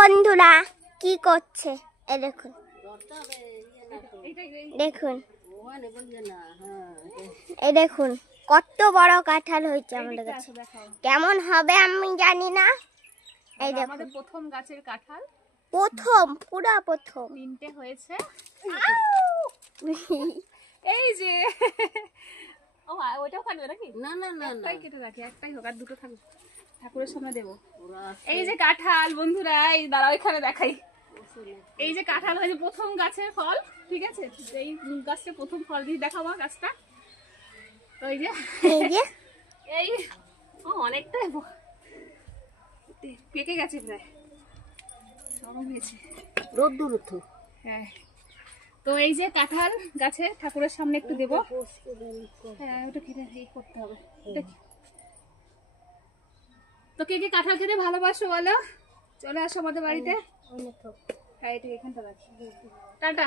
বন্ধুরা কি করছে এই দেখুন দেখুন এই দেখুন কত বড় কাঁঠাল হয়েছে আমাদের কাছে। কেমন হবে আমি জানি না। এই দেখুন আমাদের প্রথম গাছের কাঁঠাল, প্রথম পুরা প্রথম তিনটে হয়েছে। এই যে ও ওইটাও কাটবে নাকি? না না না একটাই কেটে রাখি, একটাই হোক, আর দুটো থাকবে, ঠাকুরের সামনে দেবো। এই যে কাঁঠাল বন্ধুরা, এই দাঁড়াও এখানে দেখাই। এই যে কাঁঠাল হয়েছে প্রথম গাছের ফল, ঠিক আছে? এই গাছটা প্রথম ফল দিয়ে দেখাবো গাছটা। তো এই যে এই অনেকটা পেকে গেছে, প্রায় নরম হয়েছে, রোদ্দুর উঠো। হ্যাঁ, তো এই যে কাঁঠাল গাছে ঠাকুরের সামনে একটু দেবো। হ্যাঁ, ওটা খেতে করতে হবে। তো কে কে কাঁঠাল খেতে ভালোবাসো বলো, চলে আসো আমাদের বাড়িতে। হ্যাঁ, এটা এখানটা রাখি। টাটা।